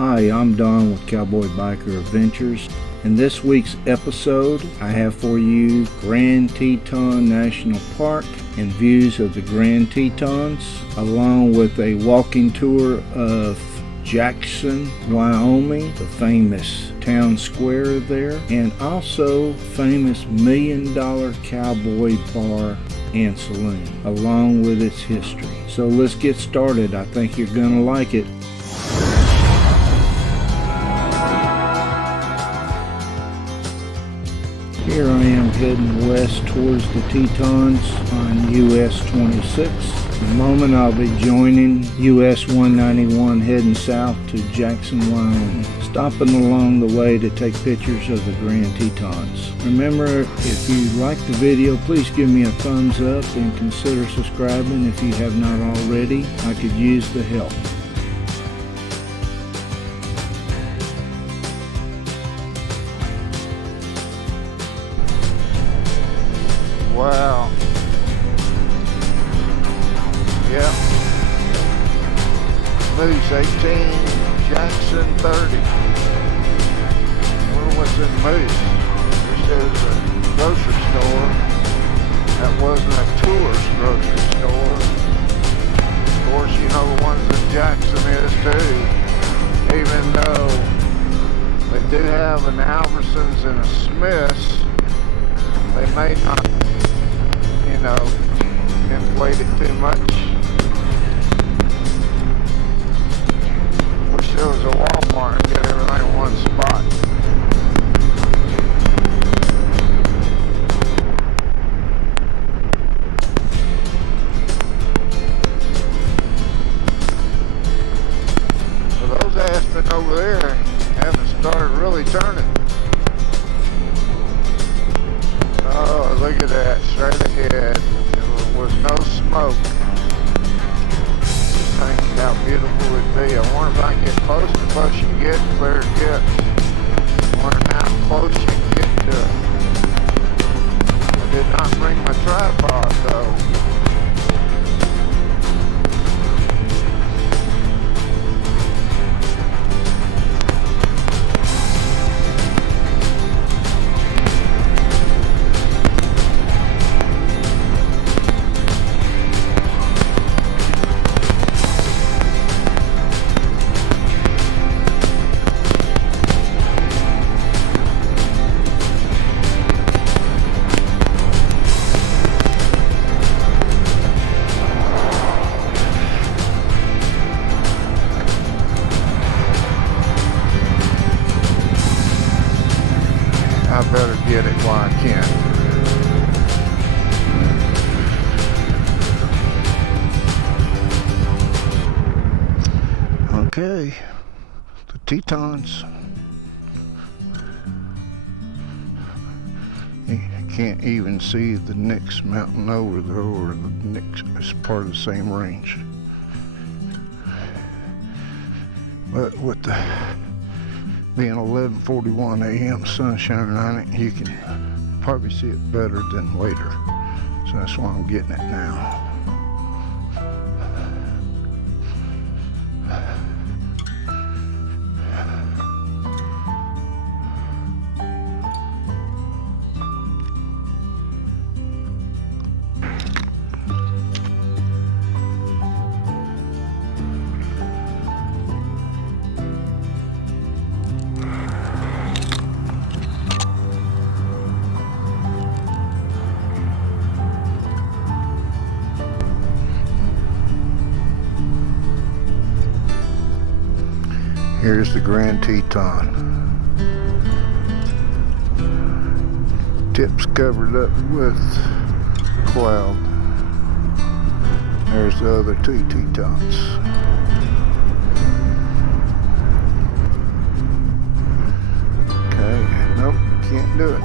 Hi, I'm Don with Cowboy Biker Adventures. In this week's episode, I have for you Grand Teton National Park and views of the Grand Tetons, along with a walking tour of Jackson, Wyoming, the famous town square there, and also famous $1 Million Cowboy Bar and Saloon, along with its history. So let's get started. I think you're gonna like it. Here I am heading west towards the Tetons on US 26. In a moment I'll be joining US 191 heading south to Jackson, Wyoming, stopping along the way to take pictures of the Grand Tetons. Remember, if you like the video, please give me a thumbs up and consider subscribing if you have not already. I could use the help. Wow. Yeah. Moose 18, Jackson 30. I wonder what's in Moose. This is a grocery store. That wasn't a tourist grocery store. Of course, you know the ones in Jackson is too. Even though they do have an Albertsons and a Smith's, they may not, inflate it too much. Wish there was a Walmart and get everything in one spot. Well, those aspens over there haven't started really turning. Oh, look at that, straight ahead. There was no smoke. Just think how beautiful it'd be. I wonder if I can get close. The closer you get, the clearer it gets. I wonder how close you can get to it. I did not bring my tripod though. I better get it while I can. Okay, the Tetons. You can't even see the next mountain over there, or the next is part of the same range. But with the being 11:41 a.m. sun shining on it, you can probably see it better than later. So that's why I'm getting it now. Here's the Grand Teton. Tips covered up with cloud. There's the other two Tetons. Okay, nope, can't do it.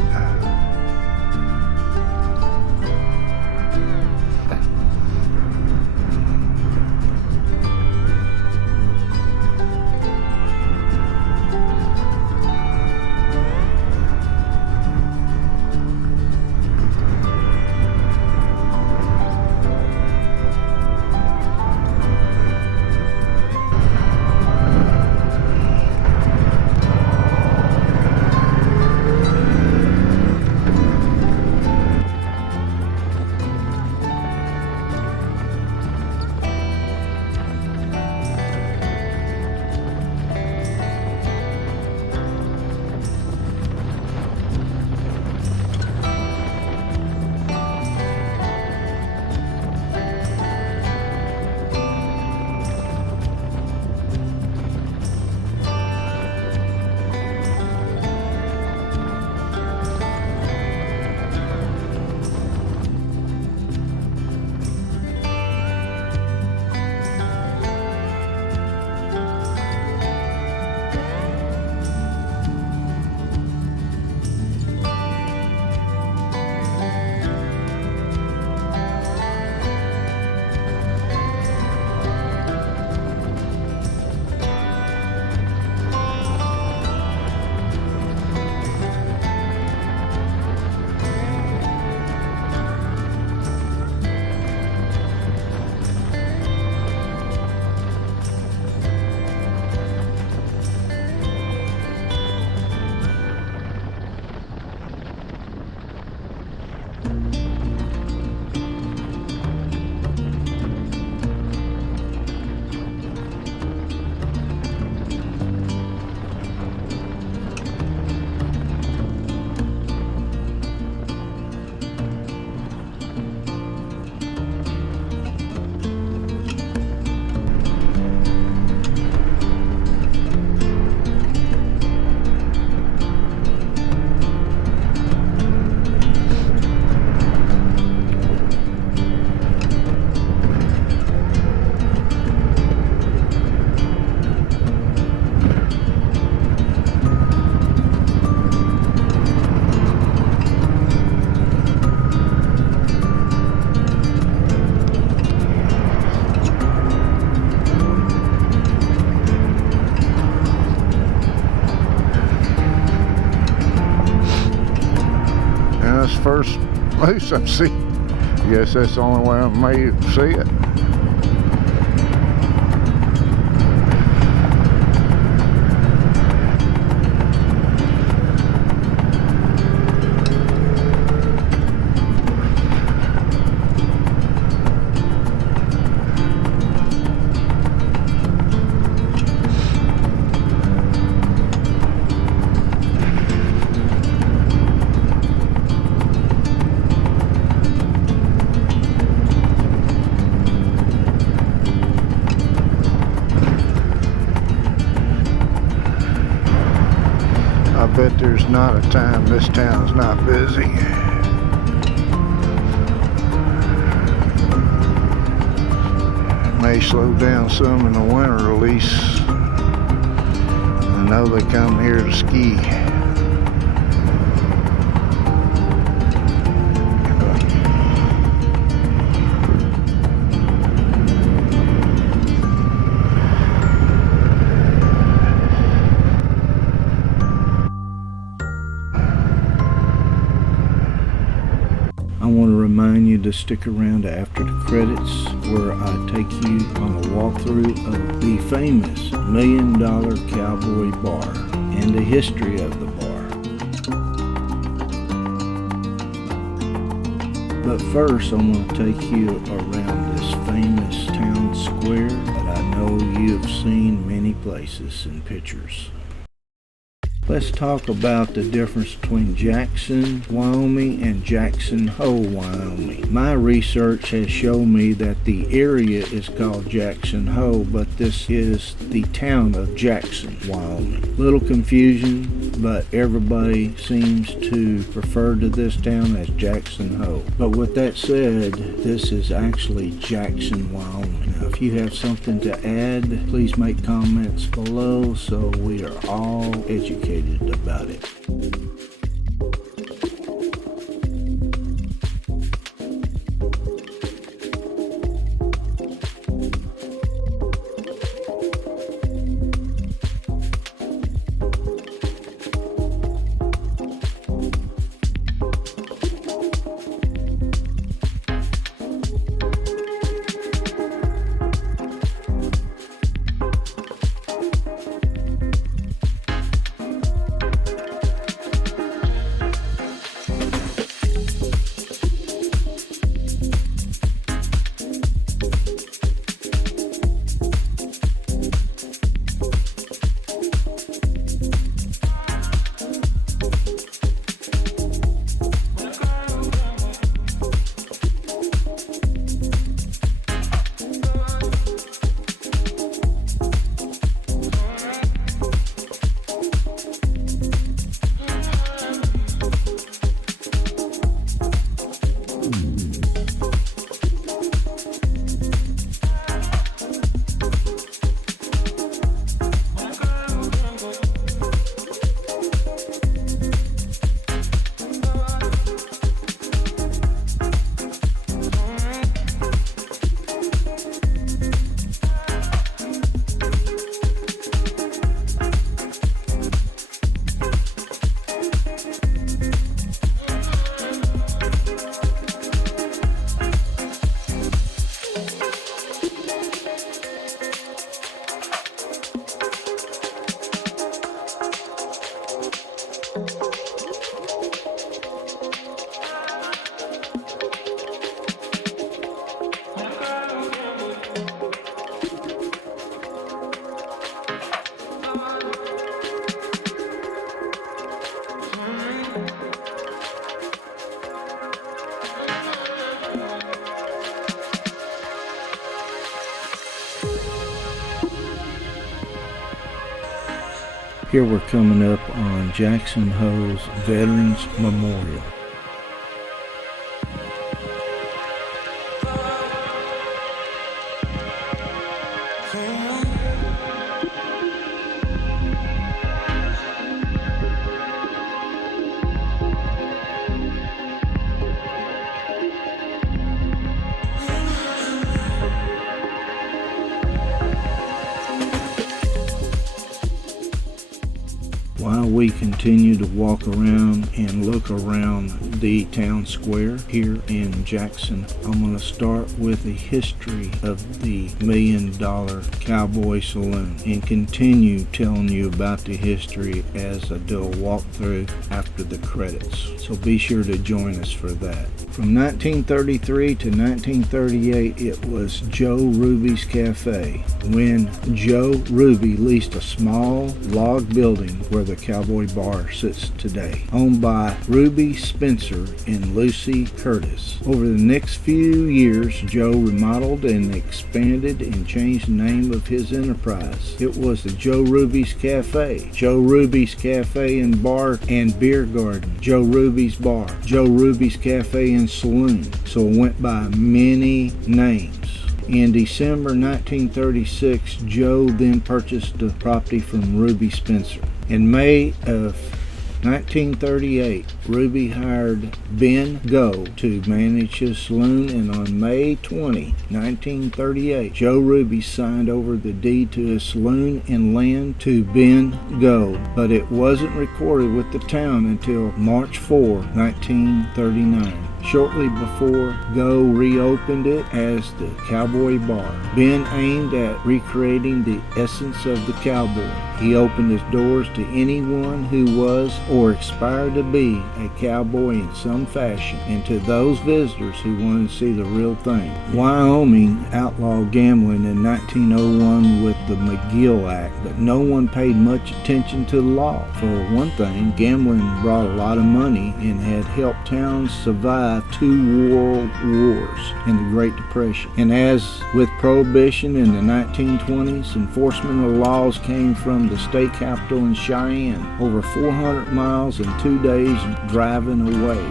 first moose I've seen. I guess that's the only way I may see it. I bet there's not a time this town's not busy. May slow down some in the winter at least. I know they come here to ski. I want to remind you to stick around after the credits where I take you on a walkthrough of the famous $1 Million Cowboy Bar and the history of the bar. But first I want to take you around this famous town square that I know you have seen many places in pictures. Let's talk about the difference between Jackson, Wyoming and Jackson Hole, Wyoming. My research has shown me that the area is called Jackson Hole, but this is the town of Jackson, Wyoming. Little confusion, but everybody seems to refer to this town as Jackson Hole. But with that said, this is actually Jackson, Wyoming. Now, if you have something to add, please make comments below so we are all educated about it. Here we're coming up on Jackson Hole's Veterans Memorial. While we continue to walk around and look around the town square here in Jackson, I'm going to start with the history of the $1 Million Cowboy Saloon and continue telling you about the history as I do a walkthrough after the credits. So be sure to join us for that. From 1933 to 1938, it was Joe Ruby's Cafe, when Joe Ruby leased a small log building where the Cowboy Bar sits today, owned by Ruby Spencer and Lucy Curtis. Over the next few years, Joe remodeled and expanded and changed the name of his enterprise. It was the Joe Ruby's Cafe, Joe Ruby's Cafe and Bar and Beer Garden, Joe Ruby's Bar, Joe Ruby's Cafe and Saloon, so it went by many names. In December 1936, Joe then purchased the property from Ruby Spencer. In May of 1938, Ruby hired Ben Go to manage his saloon, and on May 20, 1938, Joe Ruby signed over the deed to his saloon and land to Ben Go, but it wasn't recorded with the town until March 4, 1939. Shortly before Go reopened it as the Cowboy Bar. Ben aimed at recreating the essence of the cowboy. He opened his doors to anyone who was or aspired to be a cowboy in some fashion, and to those visitors who wanted to see the real thing. Wyoming outlawed gambling in 1901 with the McGill Act, but no one paid much attention to the law. For one thing, gambling brought a lot of money and had helped towns survive 2 world wars and the Great Depression. And as with Prohibition in the 1920s, enforcement of laws came from the state capital in Cheyenne, over 400 miles in 2 days driving away.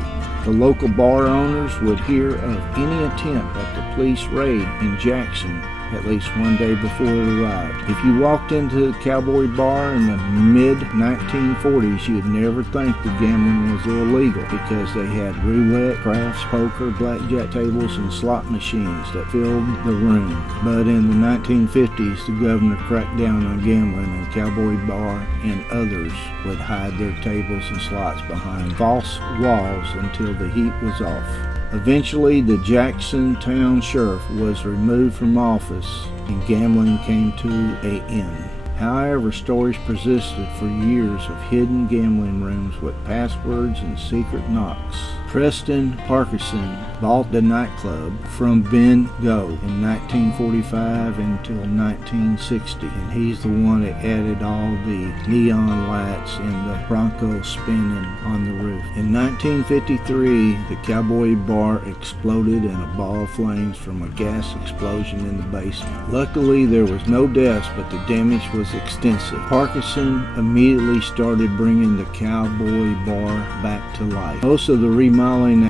The local bar owners would hear of any attempt at the police raid in Jackson at least one day before it arrived. If you walked into the Cowboy Bar in the mid-1940s, you'd never think the gambling was illegal, because they had roulette, craps, poker, blackjack tables, and slot machines that filled the room. But in the 1950s, the governor cracked down on gambling, and Cowboy Bar and others would hide their tables and slots behind false walls until the heat was off. Eventually, the Jackson Town Sheriff was removed from office and gambling came to an end. However, stories persisted for years of hidden gambling rooms with passwords and secret knocks. Preston Parkinson bought the nightclub from Ben Go in 1945 until 1960, and he's the one that added all the neon lights and the Bronco spinning on the roof. In 1953, the Cowboy Bar exploded in a ball of flames from a gas explosion in the basement. Luckily, there was no deaths, but the damage was extensive. Parkinson immediately started bringing the Cowboy Bar back to life. Most of the remodeling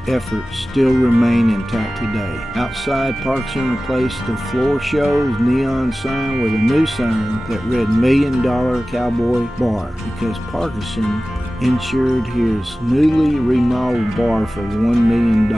efforts still remain intact today. Outside, Parkinson replaced the floor show's neon sign with a new sign that read $1 Million Cowboy Bar, because Parkinson insured his newly remodeled bar for $1 million.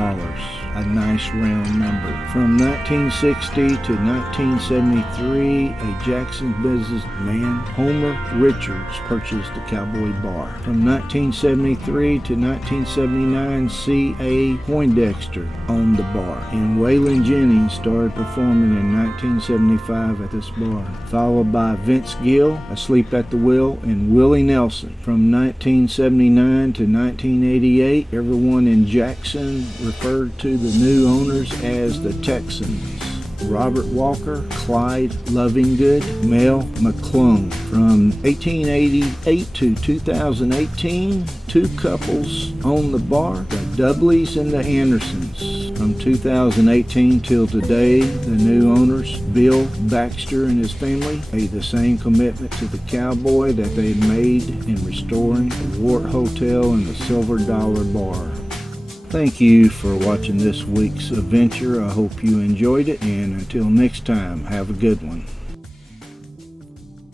A nice round number. From 1960 to 1973, a Jackson businessman, Homer Richards, purchased the Cowboy Bar. From 1973 to 1979, C.A. Poindexter owned the bar, and Waylon Jennings started performing in 1975 at this bar, followed by Vince Gill, Asleep at the Wheel, and Willie Nelson. From 1979 to 1988, everyone in Jackson referred to the new owners as the Texans. Robert Walker, Clyde Lovingood, Mel McClung. From 1888 to 2018, 2 couples owned the bar, the Dudleys and the Andersons. From 2018 till today, the new owners, Bill Baxter and his family, made the same commitment to the Cowboy that they made in restoring the Wart Hotel and the Silver Dollar Bar. Thank you for watching this week's adventure. I hope you enjoyed it, and until next time, have a good one.